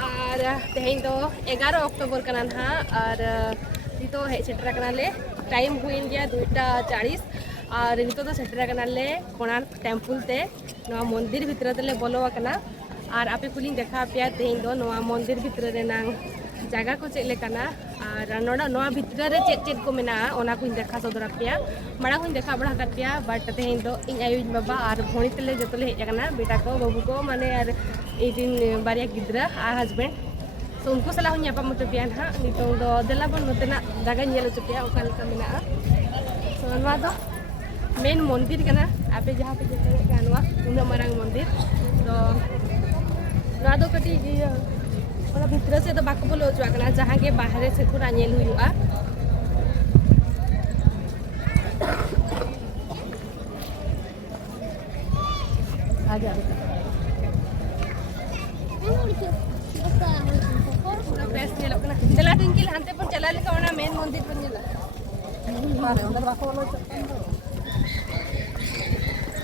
और तेहन दो 11 अक्टोबर कना ना और नितो हे सेटरा कना ले टाइम हुइन गया 2:40 और नितो तो सेटरा कना ले कोणार्क टेम्पल ते नवा मंदिर भितर तेले बोलो कना और आपे कुलिंग देखा पे तेहन दो नवा मंदिर भितर रे नांग जगह को चेक लेकाना और नोडा नवा भितर रे चेक चेक को मेना ओना को देखा सदरा पे माड़ा को देखा बड़ा कर पे बट तेहन दो इन आयु बाबा और भोणी तेले जतले हे कना बेटा को बाबू को माने और इदिन बारिया गिद्रा और हस्बैंड तो उनको सलाह nyapa mo tepian ha nitong do dela bon notena daga nyelo tepia okal ka mena so nwa do main मंदिर kana ape jaha pe jete kanwa una marang मंदिर तो nwa do kati ona bhitra se to bak bolo chwa kana jaha ke bahare se pura nyel huyua aja best ये लोग ना चला टिंकिल हंते पर चला ले कौन मेन मंदिर पर चला अरे उधर बाको बोलो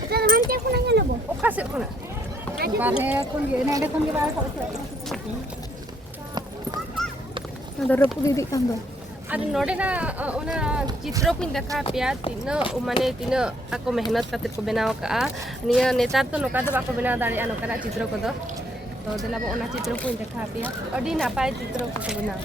अच्छा हंते को ना लेबो ओका से कोना बारे कोन ये नेडे कोन के बारे को उधर पुदी दी काम दो अरे नोडे ना ओना चित्र को देखा पिया तीन माने तीन आको मेहनत खातिर को बनाव का निया नेता तो नोका तो बाको बनाव दाड़े नोका चित्र को दो तो दिला बो ओना चित्र को देखा पिया अडी नापाय चित्र को बना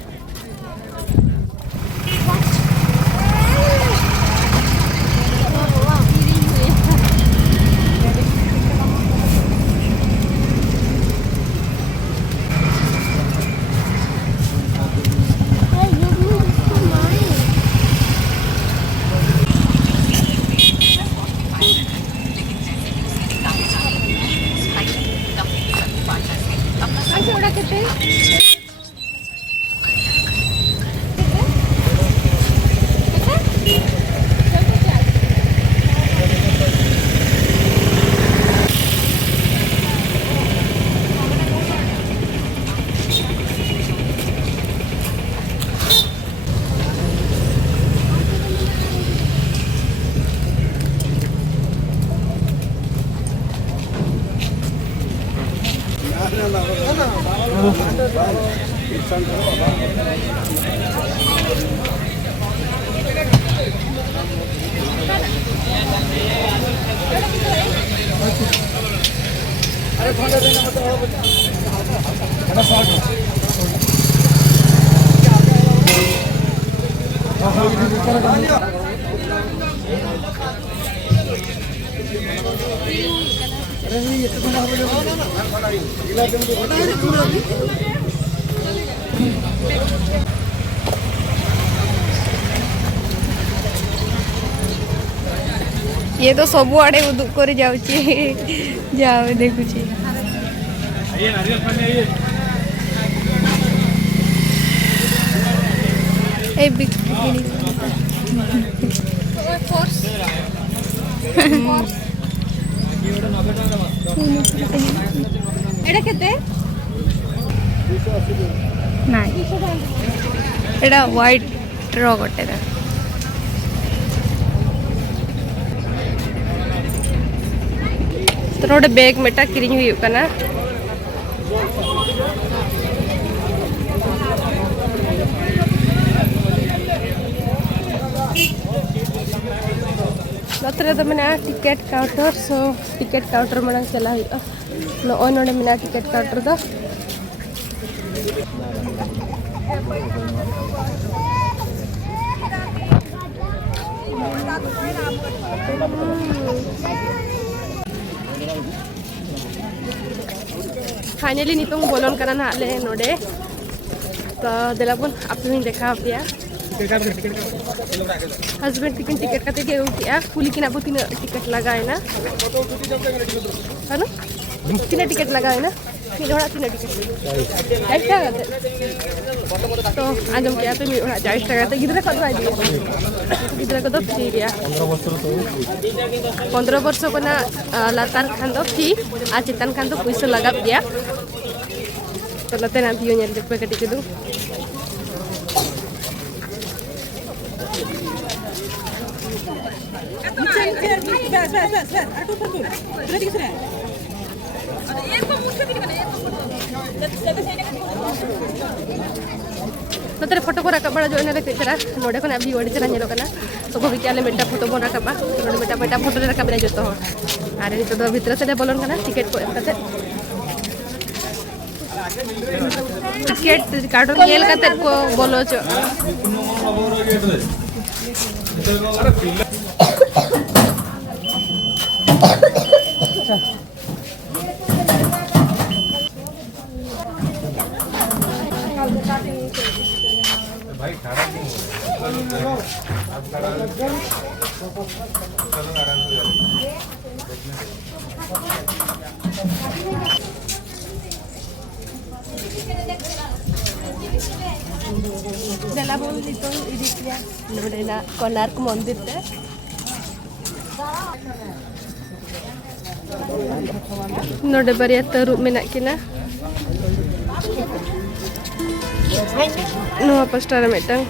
ये तो सब आड़े उदुक कर जाउची जाओ देखुची ए बिग फोर्स एटा केते नाही एटा व्हाइट रो गोटे दा तो नोडे बैग मेटा किरिंग हुई कना नतरे तो मना टिकट काउंटर सो टिकट काउंटर मना चला हुई नो ओय नोडे मना टिकट काउंटर दो फाइनली नितों बोलन करना ना ले नोडे तो दिलाबन आपने देखा पिया हस्बैंड टिकट काते के उठिया कुली किना बुतिन टिकट लगाए ना है ना किना टिकट लगाए ना कि होड़ा किना टिकट ऐसा करते तो आजम क्या तो होड़ा 40 টাকা ते गिदरा कदवा दिए गिदरा को तो फ्री दिया 15 वर्ष को ना लातार खान दो फ्री आ चितन खान तो पैसा लगा दिया तो लते ना दियो नेल पे कटी के दू सर अटू पर तू रेडी सर अरे एक को मुझसे नहीं बने नोते फोटो को रखा बड़ा जो इन चरा नोड़े को भी अड़ी चरा नेलो कना तो को भी मेटा फोटो बन रखा नोड़े मेटा फोटो ले रखा जो तो और नितो दो भीतर से बोलन कना टिकट को एम कते टिकट कार्टून नेल कते को बोलो चो भाई खड़ा नहीं हो आप खड़ा चलो आराम से Dalam itu idiknya nodena Konark मंदिर ते नोडे बरिया तरुप मेना किना नुआ पोस्टर मेटang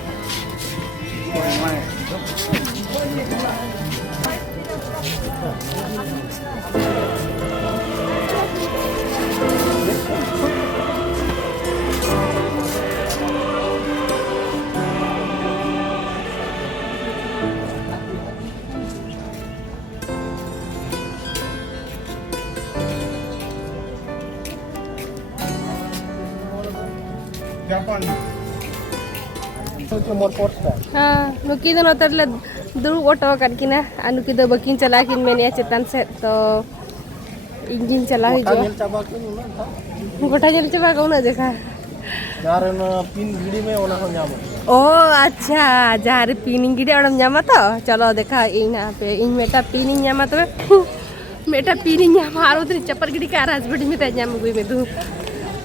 हाँ नुकी दो नोतरले दुरुब ऑटो कर किना आ नुकी दो बकिन चला किन मेनिया चेतन से तो इंजिन चला ही जो गोटा जल चबा कौन देखा यार ना पिन गिड़ी में ओना को न्याम ओ अच्छा जहाँ पिन गिड़ी ओडम न्यामा तो चलो देखा इना पे इन मेटा पिन न्यामा तो मेटा पिन न्यामा आरो तो चपर गिड़ी का राजबड़ी में न्याम गुई में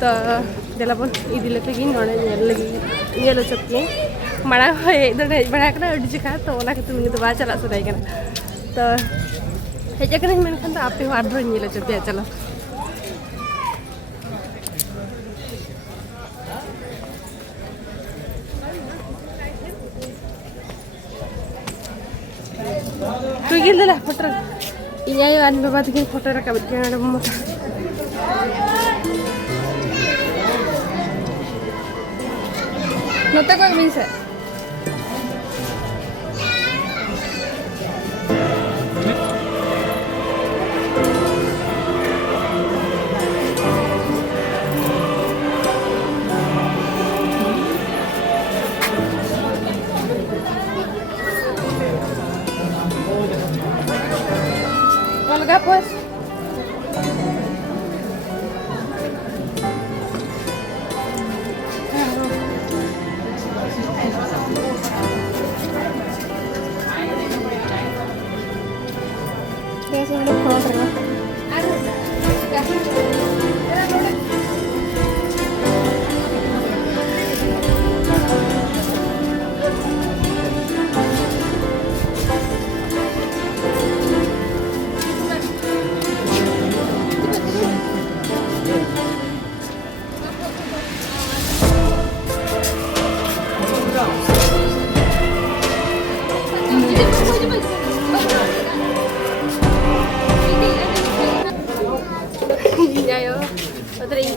तो जलाबन इदी लेके गिन नोने लगी ये लो चपकी माड़ा इधर बड़ा कना अड़ी जगह तो ओला के तुम तो बा चला सुनाई कना तो हेजा कना मन खान तो आपे वार धर ये लो चपिया चलो तू गिल दला फोटो इया यो आन बाबा दिखे फोटो रखा के ना मोटा No tengo camisa. Olga pues.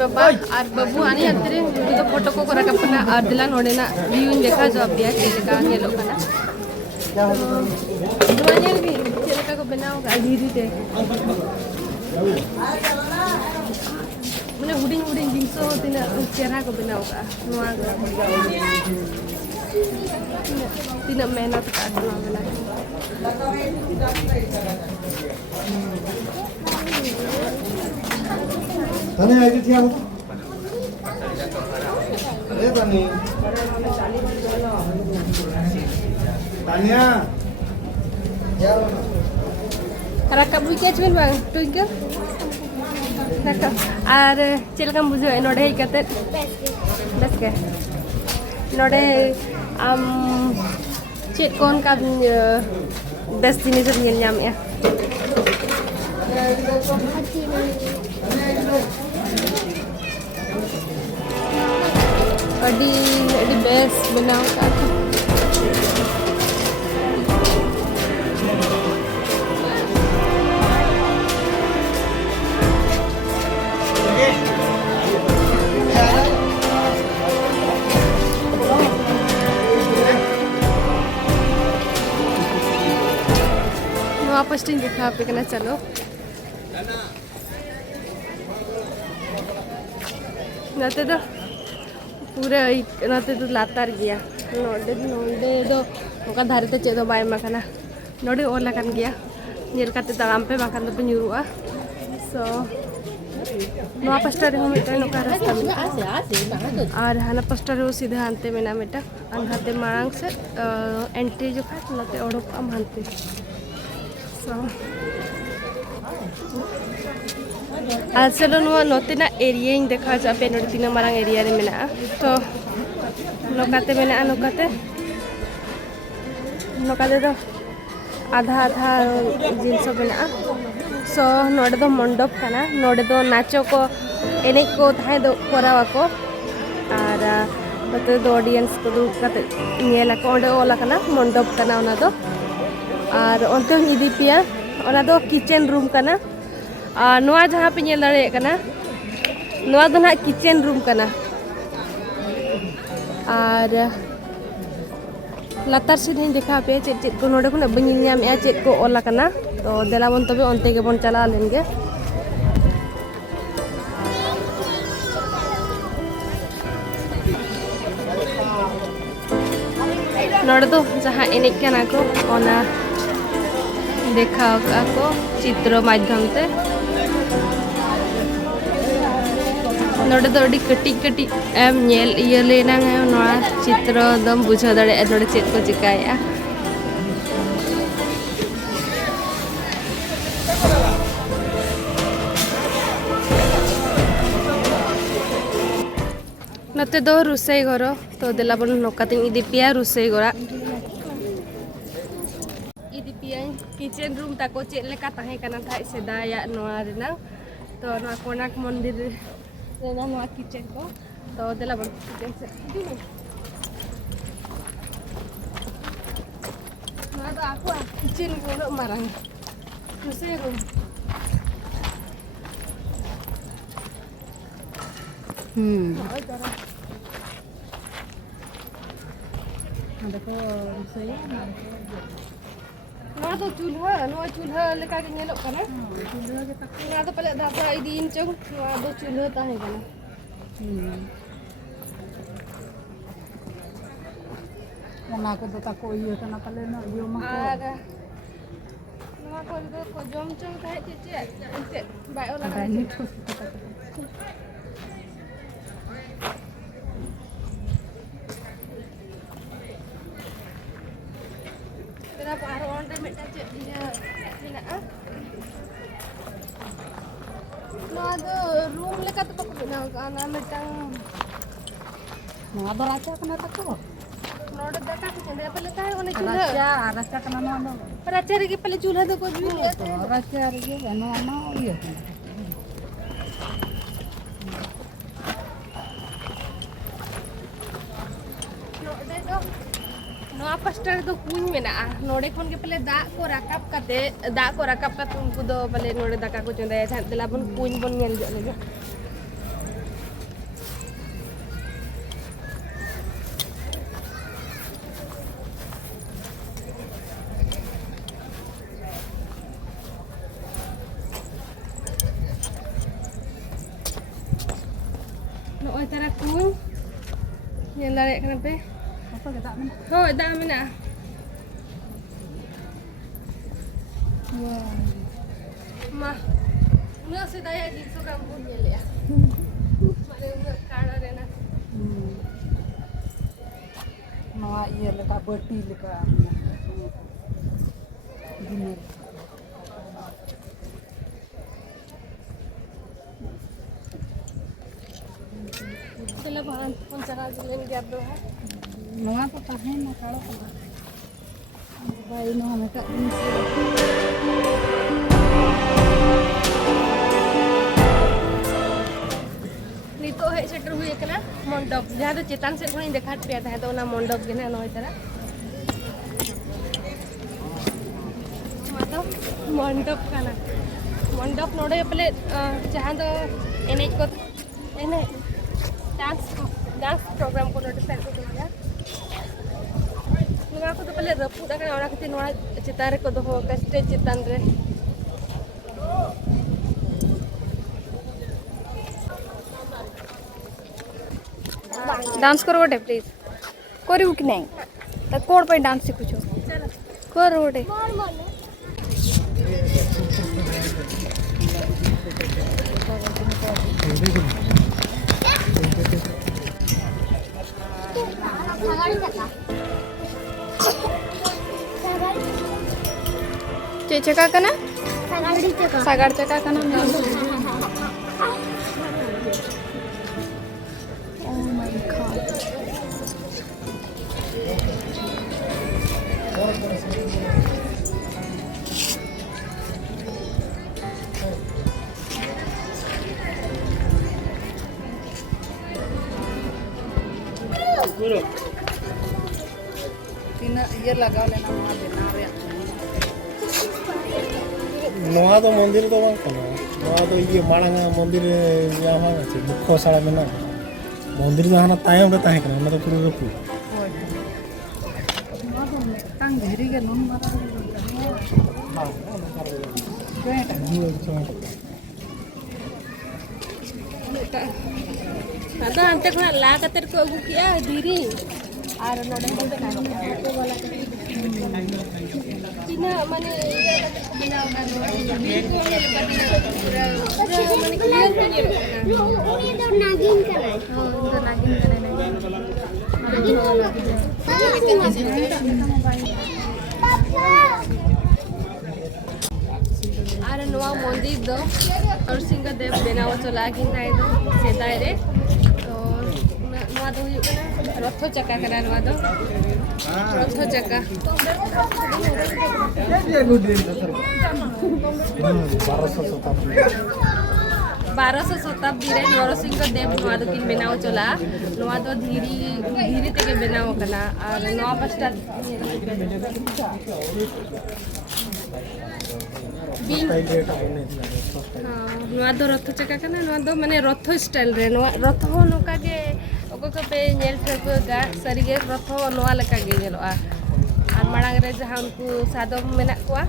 बाबा और बाबू आनी अंतरे तो फोटो को रखा पना और दिला नोड़े ना व्यू देखा जो अब दिया के का ये लोग ना दुनिया भी चेलका को बनाओगा धीरे धीरे मैंने हुडिंग हुडिंग जिंसो तिना चेहरा को बनाओगा नोआ तिना मेहनत करना वाला तने आई थी हम अरे तने तानिया रखा बुझे चल बा टुइका रखा और चलका बुझे नोडे कते बस के नोडे चेक कौन का बेस्ट जिनिस नियल ᱧᱟᱢᱮᱜᱼᱟ अडी बेस्ट बनाओ का फर्स्ट इन देखा पे करना चलो नाते तो पूरा नाते तो लातार गया नोडे नोडे दो ओका धारते चेदो बाय माकना नोडे ओला kan गया nyel kate talam pe makan do penyurua so no pastor ho meta no ka rasta ar hana pastor ho सीधा hante mena meta an hate marang se entry jo khat note odok am hante so aselo no note na area ing dekha ja pe no tina marang area re mena to nokate mena nokate do आधा आधा जिनस बना सो नोडे दो मंडप कना नोडे दो नाचो को एने को थाए दो करावा को और नते दो ऑडियंस को दो कते नेला को ओंडे ओला कना मंडप कना ओना दो और ओंते इदी पिया ओना दो किचन रूम कना नोआ जहां पे नेल दाड़े कना नोआ दो ना किचन रूम कना और लातार से देखा पे चेत चेत को नोडे खुना बनी नाम या चेत को ओला कना तो देला बन तबे ओंते के बन चला लेंगे नोडे तो जहां एने कना को ओना देखा को चित्र माध्यम ते नोडे तो अडी कटी कटी एम नेल ये लेना है नोआ चित्र दम बुझा दड़े नोडे चेत को चिकाया नते दो रुसई घर तो देला बन नोकाते इदी पिया रुसई गरा इदी पिया किचन रूम ताको चेत लेका ताहे कना था सेदाया नोआ रेना तो नोआ कोणार्क मंदिर रेना नोआ किचन को तो देला बन किचन से नोआ तो आको किचन को मारंग रुसई रूम देखो सही नोआ तो चूल्हा लेका के नेलो कना चूल्हा के तक नोआ तो पहले दादा दिन चंग नोआ दो चूल्हा ताहे कना ओना को तो तको इयो तना पले न इयो मा आर नोआ को दो को जम चंग ताहे चे चे बाय ओला डाइनिंग तो तेरा बाहर ऑन रे मेटा चे इना नोआ दो रूम लेका तो पक ना गाना मेटा नोआ दो राचा कना तको नोडे दाका के चंदे पहले ताहे ओने चूल्हा राचा कना नोआ दो राचा रे के पहले चूल्हा दो को भी लिया थे राचा रे नोआ ना इयो नोआ पास्टर दो कुñ मेना नोडे खन के पहले दा को राकाप काते उनको दो पहले नोडे दाका को चंदाया छान देला बन कुñ बन नेल जले नोय तारा कुñ नेल दाड़े कना पे apa kita men hoi दा मेना ya मा ना से दाया जी तो काम हो नेले माने उना काड़ा Raina nua iya leka beti leka gini चला बाहर कौन चला लेने गया दो है nua तो tahe na kalo kana भाई nua meta नितो है सेटर हुई कना मंडप जहां तो चेतन से कोनी देखा पिया था तो ना मंडप के ना नय तरह मतलब मंडप कना मंडप नोडे पले जहां तो एने को एने डांस प्रोग्राम को नोटिस कर को नवा को तो पहले रपुदा का ओना खातिर नवा चितारे को दोहो का स्टेज चितान रे डांस करो गोटे प्लीज करू कि नहीं तो कोड पे डांस शिखुछ कर गोटे चका का ना सागाड़ चका का ना Oh my god. ये लगा लेना वहाँ देना नवा तो मंदिर तो बांग कना नवा तो ये माड़ांग मंदिर या बांग আছে मुख्य शाला में ना मंदिर जहां तायम रे ताहे कना ना तो पूरा रपु तंग घेरी के नून मारा ada ante kena la kater ko agu kiya diri ar node tina mane bina na mane clear kani ये तो नागिन का है आर नवा मंदिर दो नरसिंह देव बेनाव चला किन दो सेदाय रे तो नवा दो हुई कना रथ चक्का कना नवा दो रथ चक्का 1200 शताब्दी रे नरसिंह देव नवा दो किन बेनाव चला नवा दो धीरे धीरे तेगे बेनाव कना और नवा पास्टा नुआ दो रथ चका कना नुआ दो माने रथ स्टाइल रे नुआ रथ हो नोका के ओको पे नेल ठेको गा सरी गे रथ नुआ लका गे नेलोआ आर मांग रे जहां उनको सादम मेना कोआ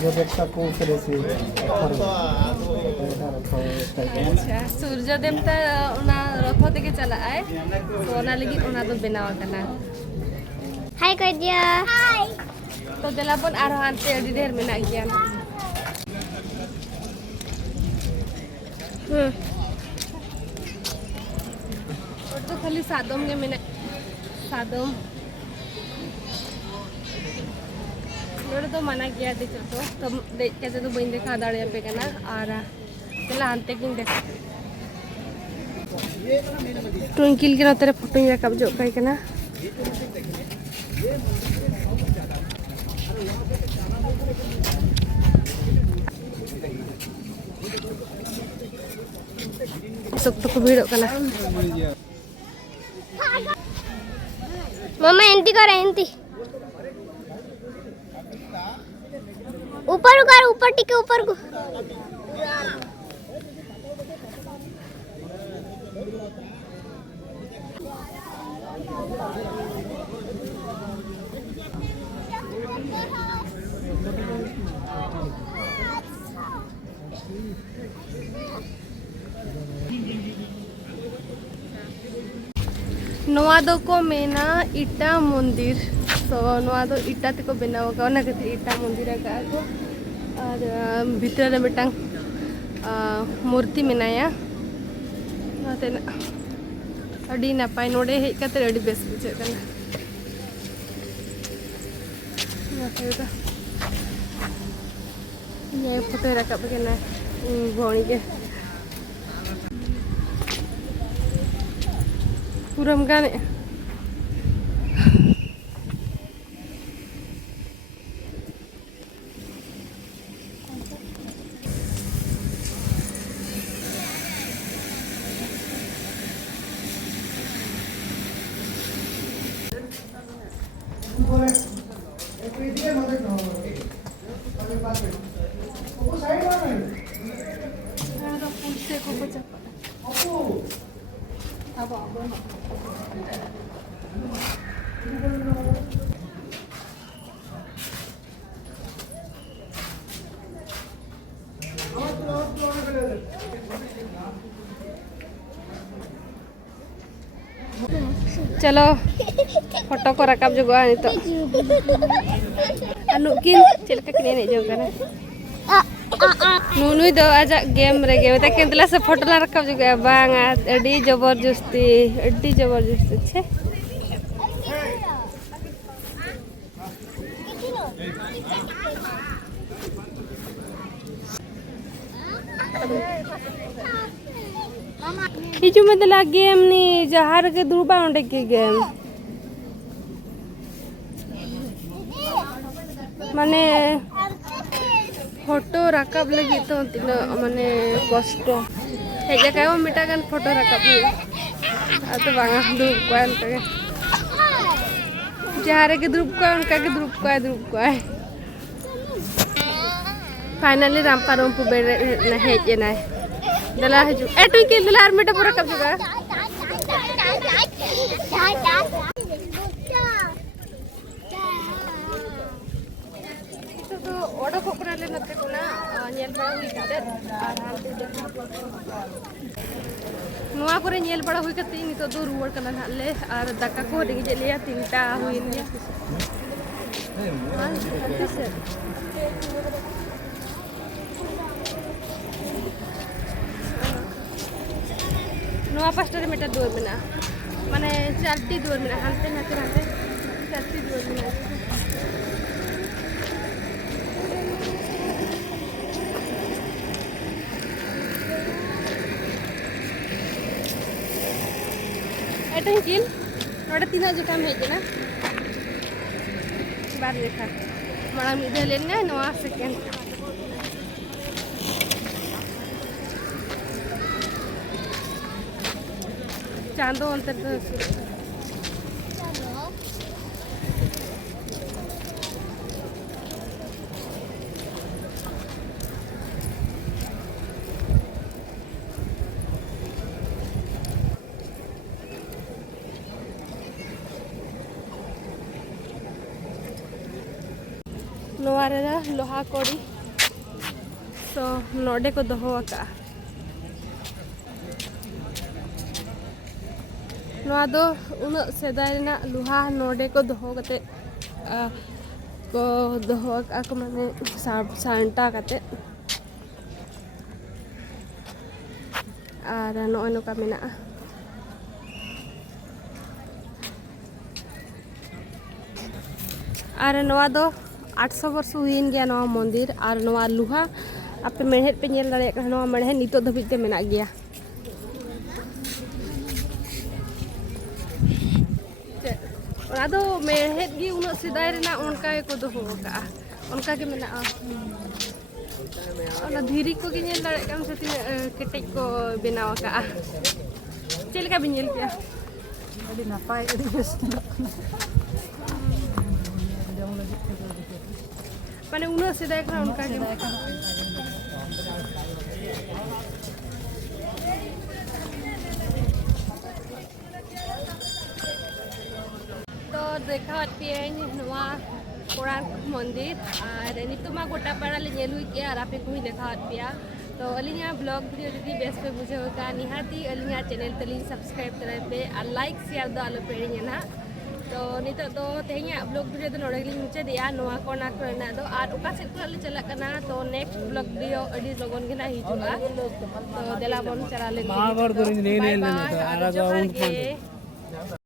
जो देखता को करे से अच्छा सूर्य देवता ओना रथ तेगे चला आए तो ओना लगी ओना दो बेनाव कना हाय कह दिया हाय तो देला बन आरो हानते अडी ढेर मेना गया और तो खाली सादम के मेना सादम नोड़े तो मना किया टीचर को तब देख कैसे तो बइन देखा दाड़े पे कना और देला हानते किन देख ट्विंकिल के तेरे फोटो ही रखब जो कहीं कना सब तो को भीड़ कना मम्मा एंटी कर एंटी ऊपर कर ऊपर टिके ऊपर को नवा दो को मेना इटा मंदिर तो नवा दो इटा ते को बनाव का ना कते इटा मंदिर का को और भीतर रे मिटांग मूर्ति मेनाया नाते अडी नापाय नोडे हे कते अडी बेस बुझे कना नाते तो ये फोटो रखब के ना भोणी के पूरम गाने चलो फोटो को रकाब जो गया तो अनुकिन चलका किने ने जो गना नुनुई दो आजा गेम रेगे मत केंदला से फोटो ला रकाब जो गया बांगा एडी जबरदस्ती छे हिजू में दला गेम नी जहार के दुबा उंडे के गेम माने फोटो रकाब लगी तो तीना माने कष्ट हेजा कायो मिटा गन फोटो रकाब आ तो बांगा दुब कोन के जहार के दुब को उनका के दुब को फाइनली रामपारोमपुर बेरे न हेजे ना दला हजू एटू के दला आर मिटा पूरा कब जुगा तो ओडो खोपरा ले नते कोना नेल बड़ा हुई कते आराम से नुआ करे नेल बड़ा हुई कते नि तो दो रुवर कना हाले और दका को रेगे जेलिया तीनटा हुई नि नुआ पास्टर मीटर दूर में माने 4टी दूर में हांते नाते 4टी दूर में एटा किन नोडे 3 जुटा में हेजना बार देखा माड़ा मिदे लेना नोआ सेकेंड चांदो अंतर तो नोवारे लोहा कोड़ी तो नोडे को दोहो आका नोआ दो उना सेदाय ना लोहा नोडे को दोहो कते को दोहो आका को माने सांटा कते आर नो नोका मेना आर नोआ दो 800 वर्ष हुईन गया नवा मंदिर और नवा लुहा आपे मेहनत पे नेल दाड़े का नवा मेहनत नितो धबित ते मेना गया ओना दो मेहनत गी उनो सिदाय रेना उनका को दोहो का उनका के मेना ओना धीरी को गे नेल दाड़े काम से केटेज को बनावा का चल का बिनेल के अभी ना पाए अभी बस माने उनो सिदाय का उनका के तो देखा पे नवा कोणार्क मंदिर और नितुमा गोटा पाड़ा ले नेल हुई के और आपे को ही देखा पिया तो अलिया ब्लॉग वीडियो जदी बेस पे बुझे का निहाती अलिया चैनल तली सब्सक्राइब करे पे और लाइक शेयर दो आलो पेड़ी ना तो नितो तो तेहिया ब्लॉग वीडियो तो नोडे मुझे दिया नवा कोणार्क करना दो और ओका से ले चला करना तो नेक्स्ट ब्लॉग वीडियो अडी लोगन के ना हिजुआ तो देला बन चला ले बाय बाय।